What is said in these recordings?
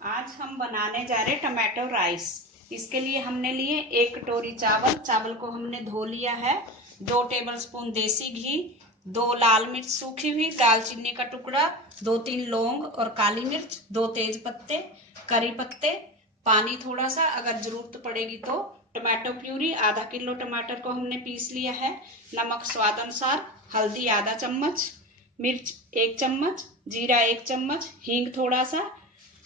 आज हम बनाने जा रहे टमाटो राइस। इसके लिए हमने लिए 1 कटोरी चावल। चावल को हमने धो लिया है। 2 टेबलस्पून देसी घी, 2 लाल मिर्च सूखी हुई, दालचीनी का टुकड़ा, 2-3 लौंग और काली मिर्च, 2 तेज पत्ते, करी पत्ते, पानी थोड़ा सा अगर जरूरत पड़ेगी तो, टमाटो प्यूरी आधा किलो टमाटर को हमने पीस लिया है, नमक स्वाद अनुसार, हल्दी आधा चम्मच, मिर्च 1 चम्मच, जीरा 1 चम्मच, हींग थोड़ा सा,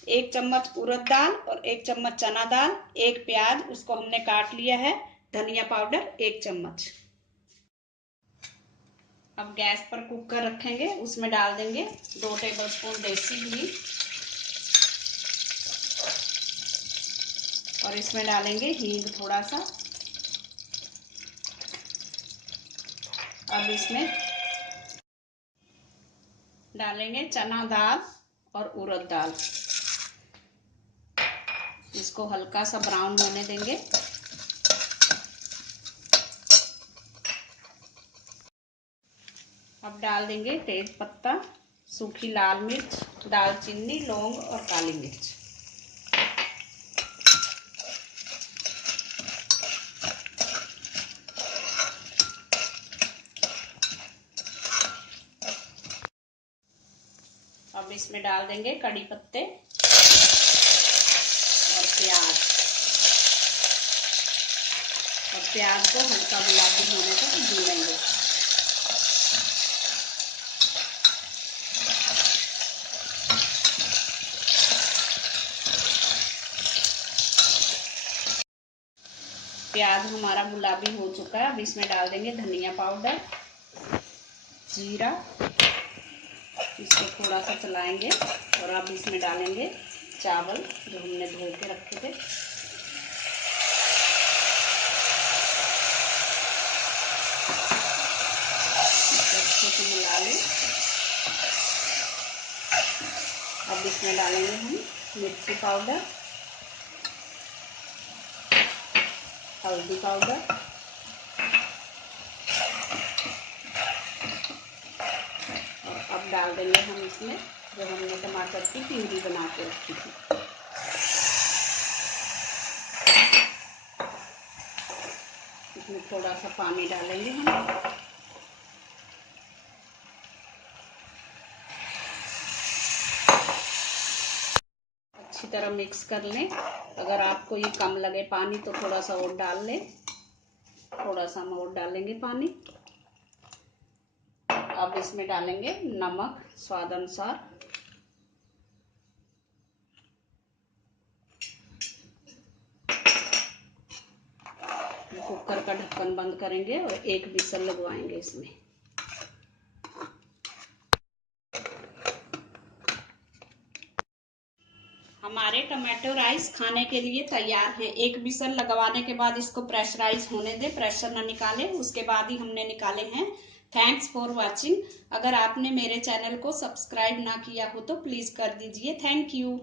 1 चम्मच उड़द दाल और 1 चम्मच चना दाल, 1 प्याज उसको हमने काट लिया है, धनिया पाउडर 1 चम्मच। अब गैस पर कुकर रखेंगे, उसमें डाल देंगे 2 टेबलस्पून देसी घी और इसमें डालेंगे हींग थोड़ा सा। अब इसमें डालेंगे चना दाल और उड़द दाल, इसको हल्का सा ब्राउन होने देंगे। अब डाल देंगे तेज पत्ता, सूखी लाल मिर्च, दालचीनी, लौंग और काली मिर्च। अब इसमें डाल देंगे कड़ी पत्ते और प्याज, और प्याज को हल्का गुलाबी होने तक भूनेंगे। प्याज हमारा गुलाबी हो चुका है। अब इसमें डाल देंगे धनिया पाउडर, जीरा, इसको थोड़ा सा चलाएंगे और अब इसमें डालेंगे चावल जो हमने धो के रखे थे। इसको अच्छे से मिला लें। अब इसमें डालेंगे हम मिर्ची पाउडर, हल्दी पाउडर, और अब डाल देंगे हम इसमें जो हमने टमाटर की प्यूरी बना के रखी थी। इसमें थोड़ा सा पानी डालेंगे हम। अच्छी तरह मिक्स कर लें। अगर आपको ये कम लगे पानी तो थोड़ा सा और डाल लें। थोड़ा सा हम और डालेंगे पानी। अब इसमें डालेंगे नमक स्वाद अनुसार। कुकर का ढक्कन बंद करेंगे और 1 विसल लगवाएंगे इसमें। हमारे टमाटो राइस खाने के लिए तैयार है। 1 विसल लगवाने के बाद इसको प्रेशराइज होने दें, प्रेशर ना निकालें, उसके बाद ही हमने निकाले हैं। Thanks for watching. अगर आपने मेरे चैनल को सब्सक्राइब ना किया हो तो प्लीज कर दीजिए। Thank you.